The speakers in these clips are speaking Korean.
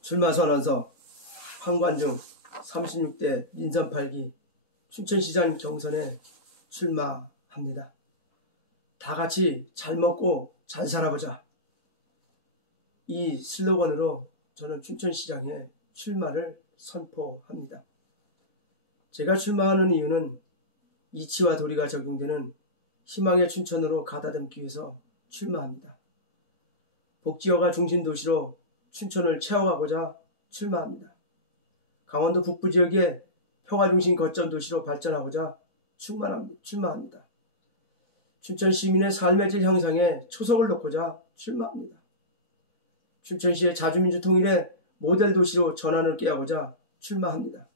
출마 선언서 황관중 36대 민선 8기 춘천시장 경선에 출마합니다. 다 같이 잘 먹고 잘 살아보자. 이 슬로건으로 저는 춘천시장에 출마를 선포합니다. 제가 출마하는 이유는 이치와 도리가 적용되는 희망의 춘천으로 가다듬기 위해서 출마합니다. 복지여가 중심 도시로 춘천을 채워가고자 출마합니다. 강원도 북부 지역의 평화중심 거점 도시로 발전하고자 출마합니다. 춘천 시민의 삶의 질 향상에 초석을 놓고자 출마합니다. 춘천시의 자주민주 통일의 모델 도시로 전환을 꾀하고자 출마합니다.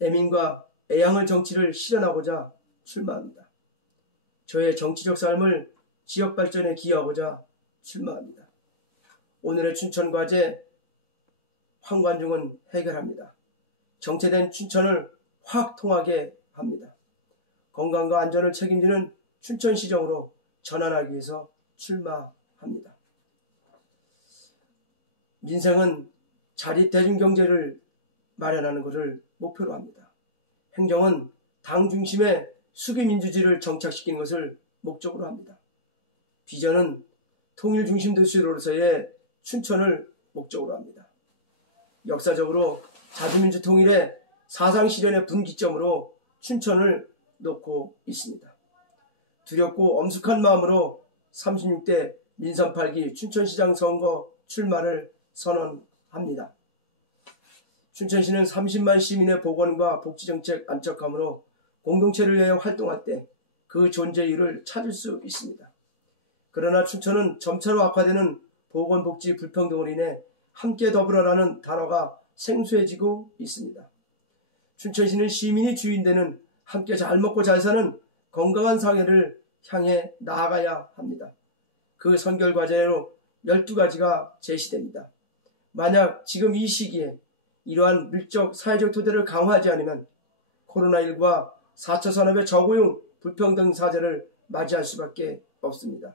애민과 애양의 정치를 실현하고자 출마합니다. 저의 정치적 삶을 지역 발전에 기여하고자 출마합니다. 오늘의 춘천 과제 황관중은 해결합니다. 정체된 춘천을 확 통하게 합니다. 건강과 안전을 책임지는 춘천시정으로 전환하기 위해서 출마합니다. 민생은 자립 대중경제를 마련하는 것을 목표로 합니다. 행정은 당 중심의 수기민주주의를 정착시키는 것을 목적으로 합니다. 비전은 통일 중심 도시로서의 춘천을 목적으로 합니다. 역사적으로 자주민주 통일의 사상실현의 분기점으로 춘천을 놓고 있습니다. 두렵고 엄숙한 마음으로 36대 민선 8기 춘천시장 선거 출마를 선언합니다. 춘천시는 30만 시민의 보건과 복지정책 안착함으로 공동체를 위하여 활동할 때 그 존재 이유를 찾을 수 있습니다. 그러나 춘천은 점차로 악화되는 보건복지 불평등으로 인해 함께 더불어라는 단어가 생소해지고 있습니다. 춘천시는 시민이 주인되는 함께 잘 먹고 잘 사는 건강한 사회를 향해 나아가야 합니다. 그 선결과제로 12가지가 제시됩니다. 만약 지금 이 시기에 이러한 밀접 사회적 토대를 강화하지 않으면 코로나19와 4차 산업의 저고용 불평등 사태를 맞이할 수밖에 없습니다.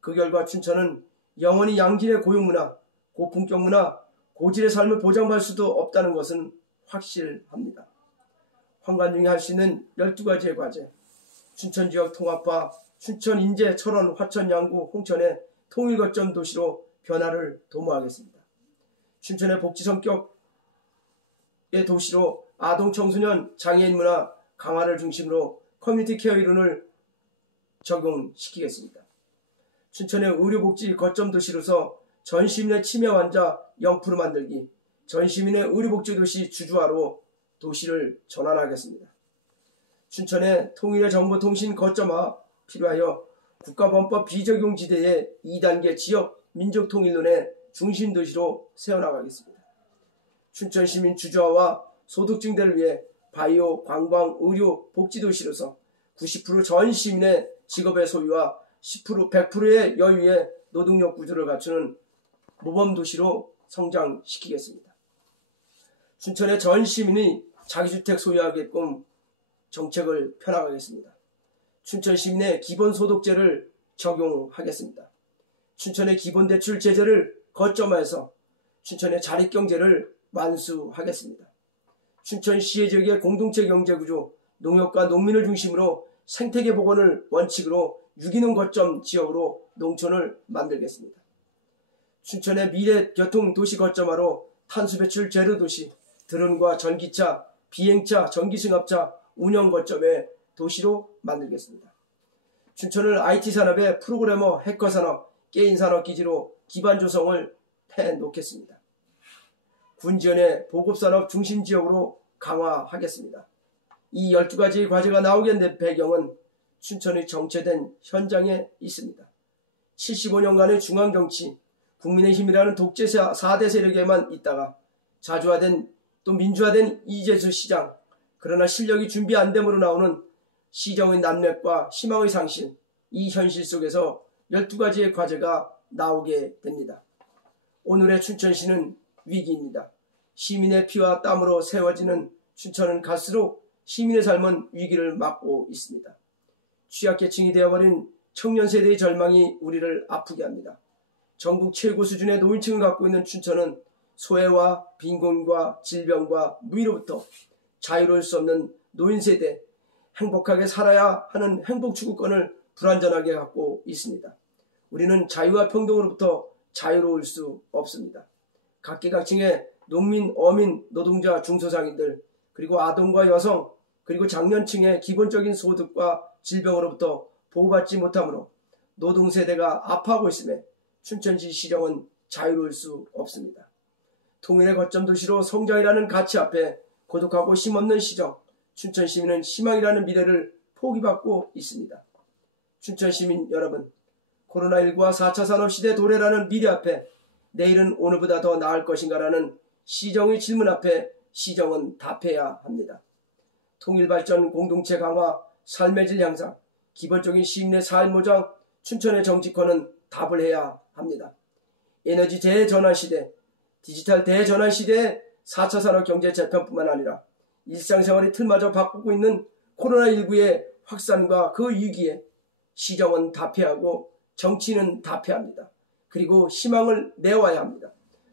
그 결과 춘천은 영원히 양질의 고용문화, 고품격 문화, 고질의 삶을 보장받을 수도 없다는 것은 확실합니다. 황관중이 할 수 있는 12가지의 과제, 춘천지역 통합화, 춘천, 인제, 철원, 화천, 양구, 홍천의 통일거점 도시로 변화를 도모하겠습니다. 춘천의 복지 성격의 도시로 아동, 청소년, 장애인 문화 강화를 중심으로 커뮤니티 케어 이론을 적용시키겠습니다. 춘천의 의료복지 거점 도시로서 전 시민의 치매 환자 0% 만들기, 전 시민의 의료복지 도시 주주화로 도시를 전환하겠습니다. 춘천의 통일의 정보통신 거점화 필요하여 국가범법 비적용 지대의 2단계 지역 민족통일론의 중심도시로 세워나가겠습니다. 춘천 시민 주주화와 소득 증대를 위해 바이오, 관광, 의료, 복지도시로서 90% 전 시민의 직업의 소유와 10% 100%의 여유의 노동력 구조를 갖추는 모범도시로 성장시키겠습니다. 춘천의 전 시민이 자기주택 소유하게끔 정책을 펴나가겠습니다. 춘천 시민의 기본소득제를 적용하겠습니다. 춘천의 기본대출 제재를 거점화해서 춘천의 자립경제를 완수하겠습니다. 춘천 시의 지역의 공동체 경제구조, 농협과 농민을 중심으로 생태계 복원을 원칙으로 유기농 거점 지역으로 농촌을 만들겠습니다. 춘천의 미래 교통 도시 거점화로 탄소 배출 제로 도시, 드론과 전기차, 비행차, 전기승합차 운영 거점의 도시로 만들겠습니다. 춘천을 IT 산업의 프로그래머, 해커 산업, 게임 산업 기지로 기반 조성을 해놓겠습니다. 군지연의 보급산업 중심 지역으로 강화하겠습니다. 이 12가지 과제가 나오게 된 배경은 춘천의 정체된 현장에 있습니다. 75년간의 중앙정치, 국민의힘이라는 독재 4대 세력에만 있다가 자주화된 또 민주화된 이재수 시장, 그러나 실력이 준비 안 됨으로 나오는 시정의 난맥과 희망의 상실, 이 현실 속에서 12가지의 과제가 나오게 됩니다. 오늘의 춘천시는 위기입니다. 시민의 피와 땀으로 세워지는 춘천은 갈수록 시민의 삶은 위기를 맞고 있습니다. 취약계층이 되어버린 청년 세대의 절망이 우리를 아프게 합니다. 전국 최고 수준의 노인층을 갖고 있는 춘천은 소외와 빈곤과 질병과 무위로부터 자유로울 수 없는 노인세대, 행복하게 살아야 하는 행복추구권을 불완전하게 갖고 있습니다. 우리는 자유와 평등으로부터 자유로울 수 없습니다. 각계각층의 농민, 어민, 노동자, 중소상인들, 그리고 아동과 여성, 그리고 장년층의 기본적인 소득과 질병으로부터 보호받지 못하므로 노동세대가 아파하고 있음에 춘천시 시정은 자유로울 수 없습니다. 통일의 거점 도시로 성장이라는 가치 앞에 고독하고 힘없는 시정, 춘천시민은 희망이라는 미래를 포기받고 있습니다. 춘천시민 여러분, 코로나19와 4차 산업시대 도래라는 미래 앞에 내일은 오늘보다 더 나을 것인가라는 시정의 질문 앞에 시정은 답해야 합니다. 통일발전, 공동체 강화, 삶의 질 향상, 기본적인 시민의 삶보장, 춘천의 정치권은 답을 해야 합니다. 에너지 대전환 시대, 디지털 대전환 시대에 4차 산업 경제 재편뿐만 아니라 일상생활의 틀마저 바꾸고 있는 코로나19의 확산과 그 위기에 시정은 답해야 하고 정치는 답해야 합니다. 그리고 희망을 내와야 합니다.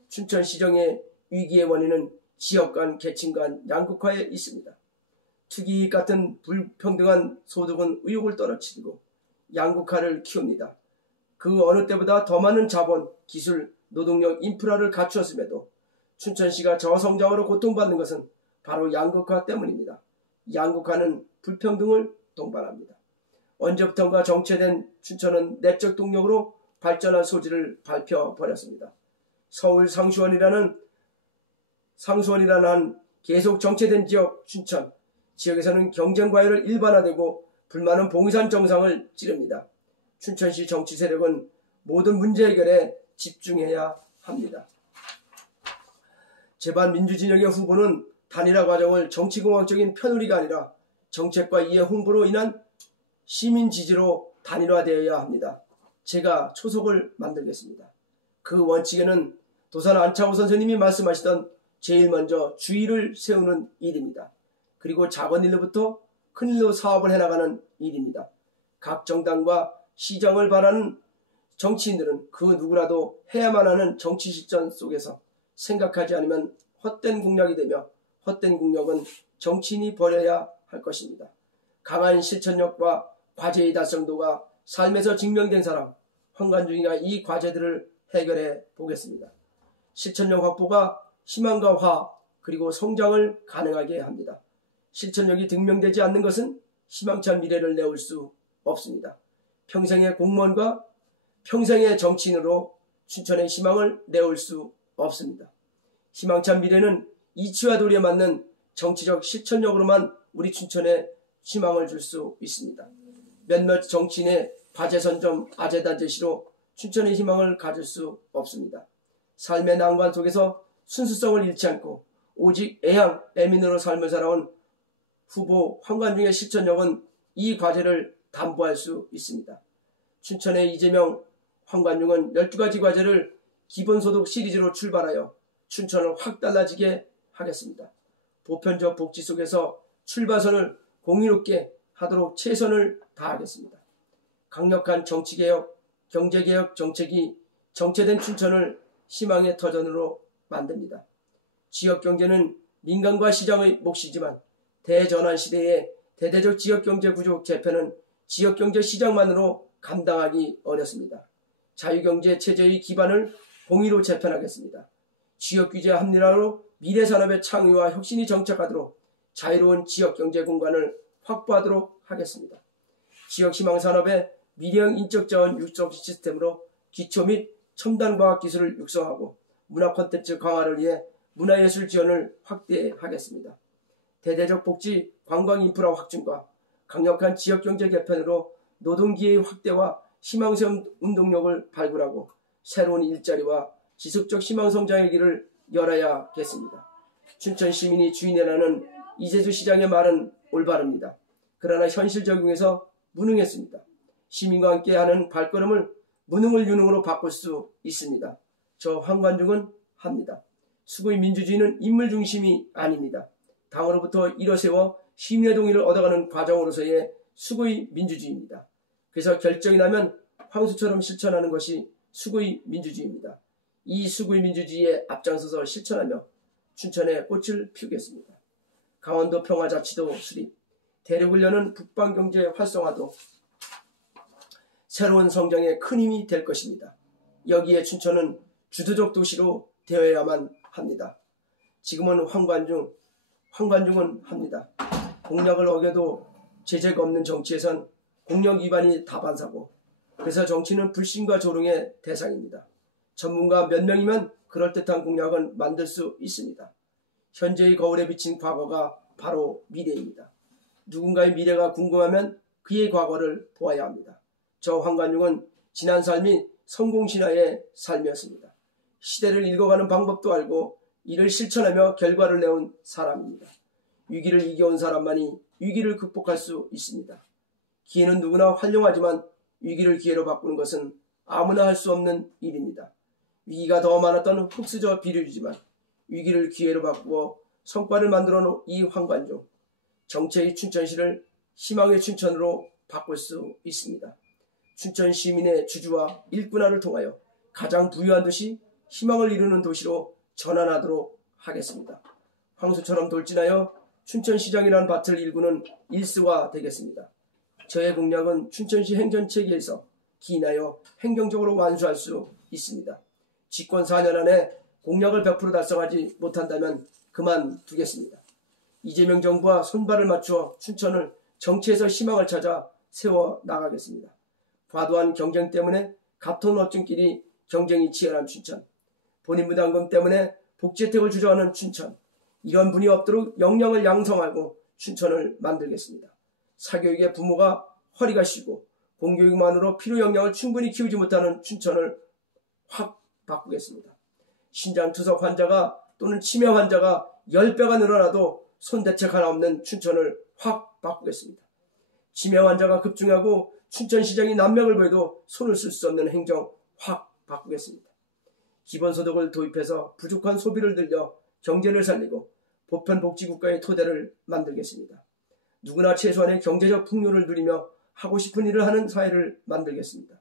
춘천시정의 위기의 원인은 지역 간, 계층 간 양극화에 있습니다. 투기 같은 불평등한 소득은 의욕을 떨어뜨리고 양극화를 키웁니다. 그 어느 때보다 더 많은 자본, 기술, 노동력, 인프라를 갖추었음에도 춘천시가 저성장으로 고통받는 것은 바로 양극화 때문입니다. 양극화는 불평등을 동반합니다. 언제부턴가 정체된 춘천은 내적 동력으로 발전한 소지를 밟혀버렸습니다. 서울 상수원이라는 한 계속 정체된 지역 춘천, 지역에서는 경쟁 과열을 일반화되고 불만은 봉산 정상을 찌릅니다. 춘천시 정치 세력은 모든 문제 해결에 집중해야 합니다. 제발 민주진영의 후보는 단일화 과정을 정치공학적인 편의가 아니라 정책과 이해 홍보로 인한 시민 지지로 단일화되어야 합니다. 제가 초석을 만들겠습니다. 그 원칙에는 도산 안창호 선생님이 말씀하시던 제일 먼저 주의를 세우는 일입니다. 그리고 작은 일로부터 큰 일로 사업을 해나가는 일입니다. 각 정당과 시정을 바라는 정치인들은 그 누구라도 해야만 하는 정치 실전 속에서 생각하지 않으면 헛된 공약이 되며 헛된 공약은 정치인이 버려야 할 것입니다. 강한 실천력과 과제의 달성도가 삶에서 증명된 사람 황관중이가 이 과제들을 해결해 보겠습니다. 실천력 확보가 희망과 화합 그리고 성장을 가능하게 합니다. 실천력이 증명되지 않는 것은 희망찬 미래를 내올 수 없습니다. 평생의 공무원과 평생의 정치인으로 춘천의 희망을 내올 수 없습니다. 희망찬 미래는 이치와 도리에 맞는 정치적 실천력으로만 우리 춘천에 희망을 줄 수 있습니다. 몇몇 정치인의 과제선점 아재단제시로 춘천의 희망을 가질 수 없습니다. 삶의 난관 속에서 순수성을 잃지 않고 오직 애향, 애민으로 삶을 살아온 후보 황관중의 실천력은 이 과제를 담보할 수 있습니다. 춘천의 이재명, 황관중은 12가지 과제를 기본소득 시리즈로 출발하여 춘천을 확 달라지게 하겠습니다. 보편적 복지 속에서 출발선을 공의롭게 하도록 최선을 다하겠습니다. 강력한 정치개혁, 경제개혁 정책이 정체된 춘천을 희망의 터전으로 만듭니다. 지역경제는 민간과 시장의 몫이지만 대전환 시대의 대대적 지역경제 구조 재편은 지역경제 시장만으로 감당하기 어렵습니다. 자유경제 체제의 기반을 공의로 재편하겠습니다. 지역규제 합리화로 미래산업의 창의와 혁신이 정착하도록 자유로운 지역경제 공간을 확보하도록 하겠습니다. 지역희망산업의 미래형 인적자원 육성 시스템으로 기초 및 첨단과학 기술을 육성하고 문화 콘텐츠 강화를 위해 문화예술 지원을 확대하겠습니다. 대대적 복지, 관광 인프라 확충과 강력한 지역경제 개편으로 노동기회의 확대와 희망성 운동력을 발굴하고 새로운 일자리와 지속적 희망성장의 길을 열어야겠습니다. 춘천 시민이 주인이라는 이재수 시장의 말은 올바릅니다. 그러나 현실 적용에서 무능했습니다. 시민과 함께하는 발걸음을 무능을 유능으로 바꿀 수 있습니다. 저 황관중은 합니다. 수구의 민주주의는 인물 중심이 아닙니다. 당으로부터 일어세워 시민의 동의를 얻어가는 과정으로서의 수구의 민주주의입니다. 그래서 결정이 나면 황수처럼 실천하는 것이 수구의 민주주의입니다. 이 수구의 민주주의에 앞장서서 실천하며 춘천에 꽃을 피우겠습니다. 강원도 평화자치도 수립, 대륙을 여는 북방경제 활성화도 새로운 성장에 큰 힘이 될 것입니다. 여기에 춘천은 주도적 도시로 되어야만 합니다. 지금은 황관중은 합니다. 공약을 어겨도 제재가 없는 정치에선 공약 위반이 다반사고, 그래서 정치는 불신과 조롱의 대상입니다. 전문가 몇 명이면 그럴듯한 공약은 만들 수 있습니다. 현재의 거울에 비친 과거가 바로 미래입니다. 누군가의 미래가 궁금하면 그의 과거를 보아야 합니다. 저 황관중은 지난 삶이 성공신화의 삶이었습니다. 시대를 읽어가는 방법도 알고 이를 실천하며 결과를 내온 사람입니다. 위기를 이겨온 사람만이 위기를 극복할 수 있습니다. 기회는 누구나 활용하지만 위기를 기회로 바꾸는 것은 아무나 할 수 없는 일입니다. 위기가 더 많았던 흑수저 비료이지만 위기를 기회로 바꾸어 성과를 만들어 놓은 이 황관중, 정체의 춘천시를 희망의 춘천으로 바꿀 수 있습니다. 춘천 시민의 주주와 일꾼화를 통하여 가장 부유한 도시, 희망을 이루는 도시로 전환하도록 하겠습니다. 황소처럼 돌진하여 춘천시장이라는 밭을 일구는 일스화되겠습니다. 저의 공약은 춘천시 행정체계에서 기인하여 행정적으로 완수할 수 있습니다. 집권 4년 안에 공약을 100% 달성하지 못한다면 그만두겠습니다. 이재명 정부와 손발을 맞추어 춘천을 정치에서 희망을 찾아 세워나가겠습니다. 과도한 경쟁 때문에 갑톤 어촌끼리 경쟁이 치열한 춘천, 본인부담금 때문에 복지 혜택을 주저하는 춘천, 이런 분이 없도록 역량을 양성하고 춘천을 만들겠습니다. 사교육의 부모가 허리가 쉬고 공교육만으로 필요 역량을 충분히 키우지 못하는 춘천을 확 바꾸겠습니다. 신장투석 환자가 또는 치매 환자가 10배가 늘어나도 손대책 하나 없는 춘천을 확 바꾸겠습니다. 치매 환자가 급증하고 춘천시장이 난맥을 보여도 손을 쓸 수 없는 행정 확 바꾸겠습니다. 기본소득을 도입해서 부족한 소비를 늘려 경제를 살리고 보편복지국가의 토대를 만들겠습니다. 누구나 최소한의 경제적 풍요를 누리며 하고 싶은 일을 하는 사회를 만들겠습니다.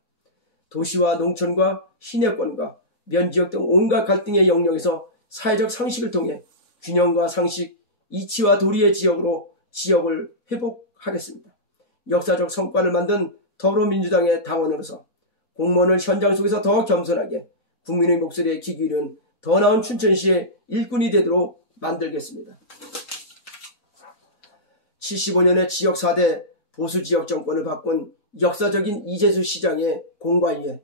도시와 농촌과 시내권과 면지역 등 온갖 갈등의 영역에서 사회적 상식을 통해 균형과 상식, 이치와 도리의 지역으로 지역을 회복하겠습니다. 역사적 성과를 만든 더불어민주당의 당원으로서 공무원을 현장 속에서 더 겸손하게 국민의 목소리에 귀 기울인 더 나은 춘천시의 일꾼이 되도록 만들겠습니다. 75년의 지역 4대 보수지역 정권을 바꾼 역사적인 이재수 시장의 공과 이해,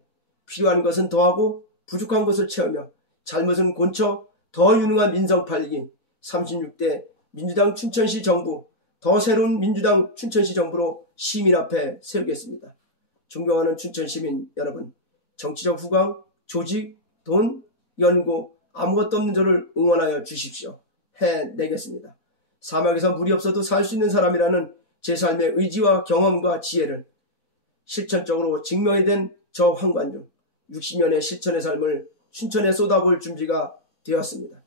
필요한 것은 더하고 부족한 것을 채우며 잘못은 곤쳐 더 유능한 민성 팔리기 36대 민주당 춘천시 정부, 더 새로운 민주당 춘천시 정부로 시민 앞에 세우겠습니다. 존경하는 춘천시민 여러분, 정치적 후광, 조직, 돈, 연고 아무것도 없는 저를 응원하여 주십시오. 해내겠습니다. 사막에서 물이 없어도 살 수 있는 사람이라는 제 삶의 의지와 경험과 지혜를 실천적으로 증명해낸 저 황관중, 60년의 실천의 삶을 춘천에 쏟아볼 준비가 되었습니다.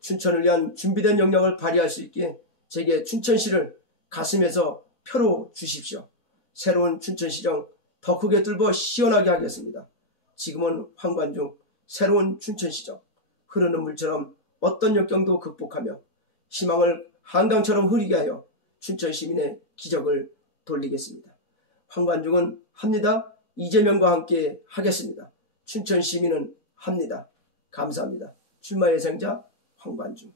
춘천을 위한 준비된 역량을 발휘할 수 있게 제게 춘천시를 가슴에서 펴로 주십시오. 새로운 춘천시정 더 크게 뚫어 시원하게 하겠습니다. 지금은 황관중, 새로운 춘천시정, 흐르는 물처럼 어떤 역경도 극복하며 희망을 한강처럼 흐리게 하여 춘천 시민의 기적을 돌리겠습니다. 황관중은 합니다. 이재명과 함께 하겠습니다. 춘천 시민은 합니다. 감사합니다. 출마예생자 황관중.